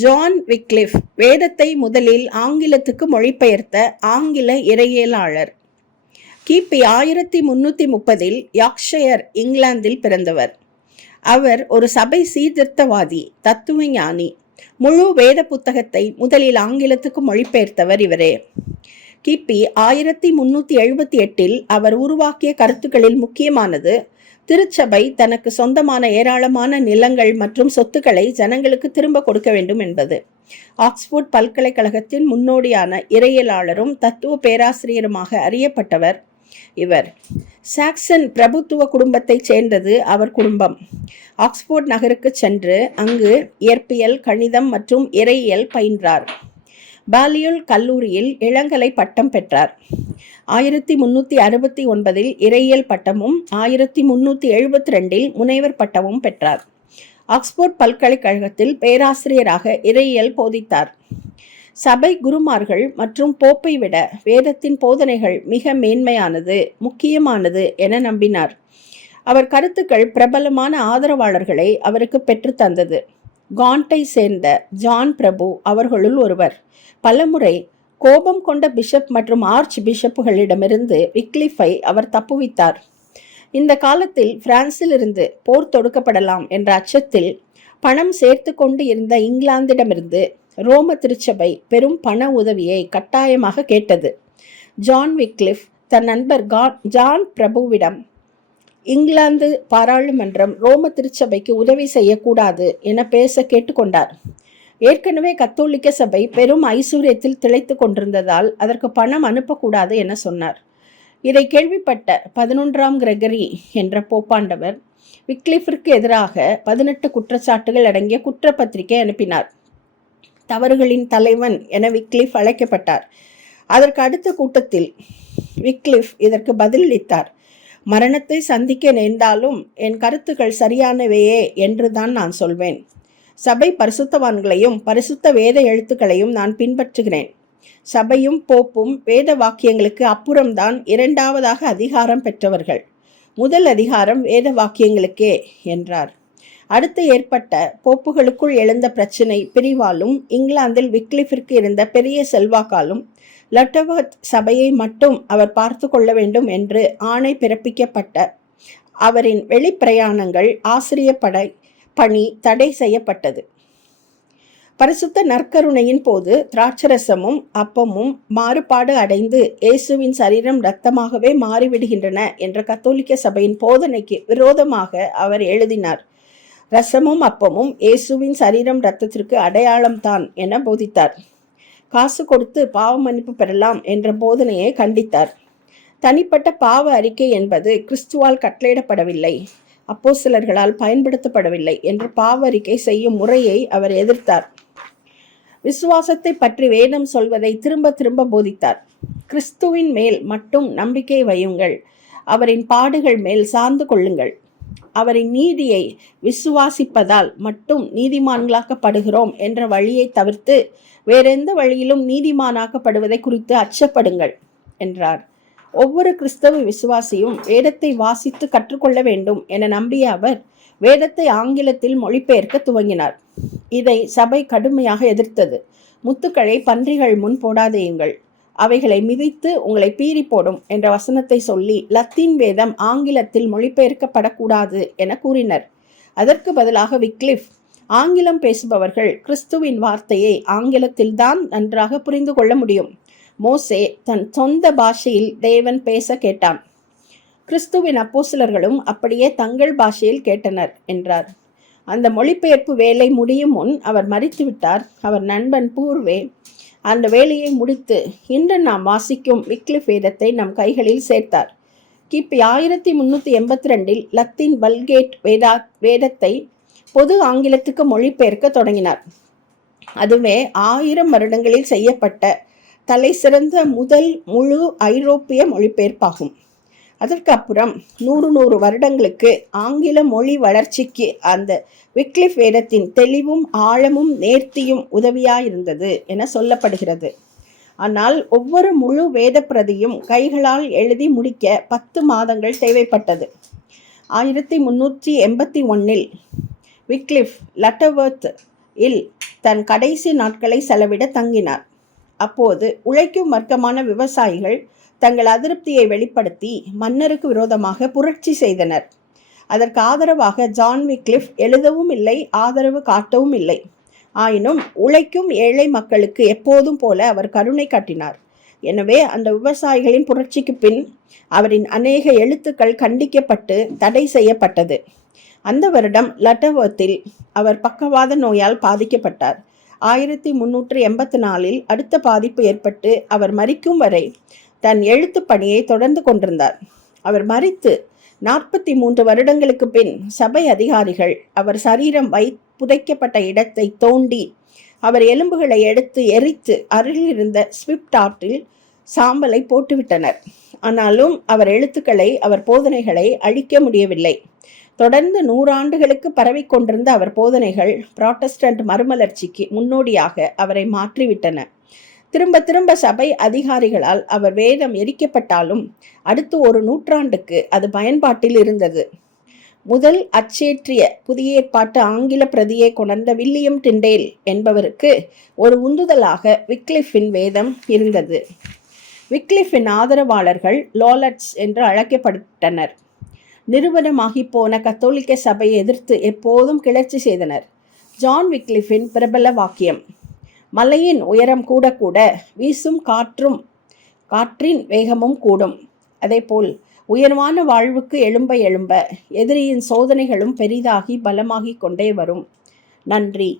John Wycliffe வேதத்தை முதலில் ஆங்கிலத்துக்கு மொழிபெயர்த்த ஆங்கில இறையியலாளர். கிபி 1330 யாக்ஷயர், இங்கிலாந்தில் பிறந்தவர். அவர் ஒரு சபை சீர்திருத்தவாதி, தத்துவ ஞானி. முழு வேத புத்தகத்தை முதலில் ஆங்கிலத்துக்கு மொழிபெயர்த்தவர் இவரே. கிபி 1378 அவர் உருவாக்கிய கருத்துக்களில் முக்கியமானது திருச்சபை தனக்கு சொந்தமான ஏராளமான நிலங்கள் மற்றும் சொத்துக்களை ஜனங்களுக்கு திரும்ப கொடுக்க வேண்டும் என்பது. ஆக்ஸ்போர்ட் பல்கலைக்கழகத்தின் முன்னோடியான இறையியலாளரும் தத்துவ பேராசிரியருமாக அறியப்பட்டவர் இவர். சாக்சன் பிரபுத்துவ குடும்பத்தைச் சேர்ந்தது அவர் குடும்பம். ஆக்ஸ்போர்ட் நகருக்கு சென்று அங்கு இயற்பியல், கணிதம் மற்றும் இறையியல் பயின்றார். பாலியுல் கல்லூரியில் இளங்கலை பட்டம் பெற்றார். 1369 இறையியல் பட்டமும் 1372 முனைவர் பட்டமும் பெற்றார். ஆக்ஸ்போர்ட் பல்கலைக்கழகத்தில் பேராசிரியராக இறையியல் போதித்தார். சபை குருமார்கள் மற்றும் போப்பை விட வேதத்தின் போதனைகள் மிக மேன்மையானது, முக்கியமானது என நம்பினார். அவர் கருத்துக்கள் பிரபலமான ஆதரவாளர்களை அவருக்கு பெற்று தந்தது. காண்டை சேர்ந்த ஜான் பிரபு அவர்களுள் ஒருவர். பலமுறை கோபம் கொண்ட பிஷப் மற்றும் ஆர்ச் பிஷப்புகளிடமிருந்து விக்லிஃபை அவர் தப்புவித்தார். இந்த காலத்தில் பிரான்சில் இருந்து போர் தொடுக்கப்படலாம் என்ற அச்சத்தில் பணம் சேர்த்து கொண்டு இருந்த இங்கிலாந்திடமிருந்து ரோம திருச்சபை பெரும் பண உதவியை கட்டாயமாக கேட்டது. ஜான் விக்லிஃப் தன் நண்பர் ஜான் பிரபுவிடம் இங்கிலாந்து பாராளுமன்றம் ரோம திருச்சபைக்கு உதவி செய்யக்கூடாது என பேச கேட்டுக்கொண்டார். ஏற்கனவே கத்தோலிக்க சபை பெரும் ஐஸ்வர்யத்தில் திளைத்து கொண்டிருந்ததால் அதற்கு பணம் அனுப்பக்கூடாது என சொன்னார். இதை கேள்விப்பட்ட 11ஆம் கிரெகரி என்ற போப்பாண்டவர் விக்லிஃபிற்கு எதிராக 18 குற்றச்சாட்டுகள் அடங்கிய குற்றப்பத்திரிகை அனுப்பினார். தவறுகளின் தலைவன் என விக்லிஃப் அழைக்கப்பட்டார். அதற்கு அடுத்த கூட்டத்தில் விக்லிஃப் இதற்கு பதிலளித்தார். மரணத்தை சந்திக்க நேர்ந்தாலும் என் கருத்துக்கள் சரியானவையே என்றுதான் நான் சொல்வேன். சபை பரிசுத்தவான்களையும் பரிசுத்த வேத எழுத்துக்களையும் நான் பின்பற்றுகிறேன். சபையும் போப்பும் வேத வாக்கியங்களுக்கு அப்புறம்தான் இரண்டாவதாக அதிகாரம் பெற்றவர்கள். முதல் அதிகாரம் வேத வாக்கியங்களுக்கே என்றார். அடுத்து ஏற்பட்ட போப்புகளுக்குள் எழுந்த பிரச்சினை பிரிவாலும் இங்கிலாந்தில் விக்லிஃபிற்கு இருந்த பெரிய செல்வாக்காலும் லட்டவர்த் சபையை மட்டும் அவர் பார்த்து கொள்ள வேண்டும் என்று ஆணை பிறப்பிக்கப்பட்ட அவரின் வெளிப்பிரயாணங்கள், ஆசிரிய பணி தடை செய்யப்பட்டது. பரிசுத்த நற்கருணையின் போது திராட்சரசமும் அப்பமும் மாறுபாடு அடைந்து இயேசுவின் சரீரம் இரத்தமாகவே மாறிவிடுகின்றன என்ற கத்தோலிக்க சபையின் போதனைக்கு விரோதமாக அவர் எழுதினார். ரசமும் அப்பமும் இயேசுவின் சரீரம் இரத்தத்திற்கு அடையாளம்தான் என போதித்தார். காசு கொடுத்து பாவ மன்னிப்பு பெறலாம் என்ற போதனையை கண்டித்தார். தனிப்பட்ட பாவ அறிக்கை என்பது கிறிஸ்துவால் கட்டளையிடப்படவில்லை, அப்போஸ்தலர்களால் பயன்படுத்தப்படவில்லை என்ற பாவ அறிக்கை செய்யும் முறையை அவர் எதிர்த்தார். விசுவாசத்தை பற்றி வேதம் சொல்வதை திரும்ப திரும்ப போதித்தார். கிறிஸ்துவின் மேல் மட்டும் நம்பிக்கை வையுங்கள், அவரின் பாடுகள் மேல் சார்ந்து கொள்ளுங்கள். அவரின் நீதியை விசுவாசிப்பதால் மட்டும் நீதிமான்களாக்கப்படுகிறோம் என்ற வழியை தவிர்த்து வேறெந்த வழியிலும் நீதிமானாக்கப்படுவதை குறித்து அச்சப்படுங்கள் என்றார். ஒவ்வொரு கிறிஸ்தவ விசுவாசியும் வேதத்தை வாசித்து கற்றுக்கொள்ள வேண்டும் என நம்பிய அவர் வேதத்தை ஆங்கிலத்தில் மொழிபெயர்க்க துவங்கினார். இதை சபை கடுமையாக எதிர்த்தது. முத்துக்களை பன்றிகள் முன் போடாதேயுங்கள், அவைகளை மிதித்து உங்களை பீறி போடும் என்ற வசனத்தை சொல்லி லத்தீன் வேதம் ஆங்கிலத்தில் மொழிபெயர்க்கப்படக்கூடாது என கூறினர். அதற்கு பதிலாக விக்லிஃப், ஆங்கிலம் பேசுபவர்கள் கிறிஸ்துவின் வார்த்தையை ஆங்கிலத்தில்தான் நன்றாக புரிந்து கொள்ள முடியும். மோசே தன் சொந்த பாஷையில் தேவன் பேச கேட்டான். கிறிஸ்துவின் அப்போஸ்தலர்களும் அப்படியே தங்கள் பாஷையில் கேட்டனர் என்றார். அந்த மொழிபெயர்ப்பு வேலை முடியும் முன் அவர் மரித்துவிட்டார். அவர் நண்பன் பூர்வே அந்த வேலையை முடித்து இன்று நாம் வாசிக்கும் விக்லிஃப் வேதத்தை நம் கைகளில் சேர்த்தார். கிபி 1382 லத்தீன் வல்கேட் வேதத்தை பொது ஆங்கிலத்துக்கு மொழிபெயர்க்க தொடங்கினார். அதுவே 1000 வருடங்களில் செய்யப்பட்ட தலை சிறந்த முதல் முழு ஐரோப்பிய மொழிபெயர்ப்பாகும். அதற்கு அப்புறம் 100 வருடங்களுக்கு ஆங்கில மொழி வளர்ச்சிக்கு அந்த விக்லிஃப் வேதத்தின் தெளிவும் ஆழமும் நேர்த்தியும் உதவியாயிருந்தது என சொல்லப்படுகிறது. ஆனால் ஒவ்வொரு முழு வேத பிரதியும் கைகளால் எழுதி முடிக்க 10 மாதங்கள் தேவைப்பட்டது. 1381 விக்லிஃப் லட்டவர்த் இல் தன் கடைசி நாட்களை செலவிட தங்கினார். அப்போது உழைக்கும் வர்க்கமான விவசாயிகள் தங்கள் அதிருப்தியை வெளிப்படுத்தி மன்னருக்கு விரோதமாக புரட்சி செய்தனர். அதற்கு ஆதரவாக ஜான் விக்லிஃப் எழுதவும் இல்லை, ஆதரவு காட்டவும் இல்லை. ஆயினும் உழைக்கும் ஏழை மக்களுக்கு எப்போதும் போல அவர் கருணை காட்டினார். எனவே அந்த விவசாயிகளின் புரட்சிக்கு பின் அவரின் அநேக எழுத்துக்கள் கண்டிக்கப்பட்டு தடை செய்யப்பட்டது. அந்த வருடம் லட்டர்வர்த்தில் அவர் பக்கவாத நோயால் பாதிக்கப்பட்டார். 1384 அடுத்த பாதிப்பு ஏற்பட்டு அவர் மரிக்கும் வரை தன் எழுத்து பணியை தொடர்ந்து கொண்டிருந்தார். அவர் மரித்து 43 வருடங்களுக்கு பின் சபை அதிகாரிகள் அவர் சரீரம் புதைக்கப்பட்ட இடத்தை தோண்டி அவர் எலும்புகளை எடுத்து எரித்து அருகில் இருந்த ஸ்விஃப்ட் ஆற்றில் சாம்பலை போட்டுவிட்டனர். ஆனாலும் அவர் எழுத்துக்களை, அவர் போதனைகளை அழிக்க முடியவில்லை. தொடர்ந்து 100 ஆண்டுகளுக்கு பரவிக்கொண்டிருந்த அவர் போதனைகள் புராட்டஸ்டன்ட் மறுமலர்ச்சிக்கு முன்னோடியாக அவரை மாற்றிவிட்டன. திரும்ப திரும்ப சபை அதிகாரிகளால் அவர் வேதம் எரிக்கப்பட்டாலும் அடுத்து ஒரு நூற்றாண்டுக்கு அது பயன்பாட்டில் இருந்தது. முதல் அச்சேற்றிய புதிய ஏற்பாட்டு ஆங்கில பிரதியை கொணர்ந்த வில்லியம் டிண்டேல் என்பவருக்கு ஒரு உந்துதலாக விக்லிஃபின் வேதம் இருந்தது. விக்லிஃபின் ஆதரவாளர்கள் லோலட்ஸ் என்று அழைக்கப்பட்டனர். நிறுவனமாகி போன கத்தோலிக்க சபையை எதிர்த்து எப்போதும் கிளர்ச்சி செய்தனர். ஜான் விக்லிஃபின் பிரபல வாக்கியம், மலையின் உயரம் கூட கூட வீசும் காற்றின் வேகமும் கூடும். அதேபோல் உயர்வான வாழ்வுக்கு எழும்ப எழும்ப எதிரியின் சோதனைகளும் பெரிதாகி பலமாகி கொண்டே வரும். நன்றி.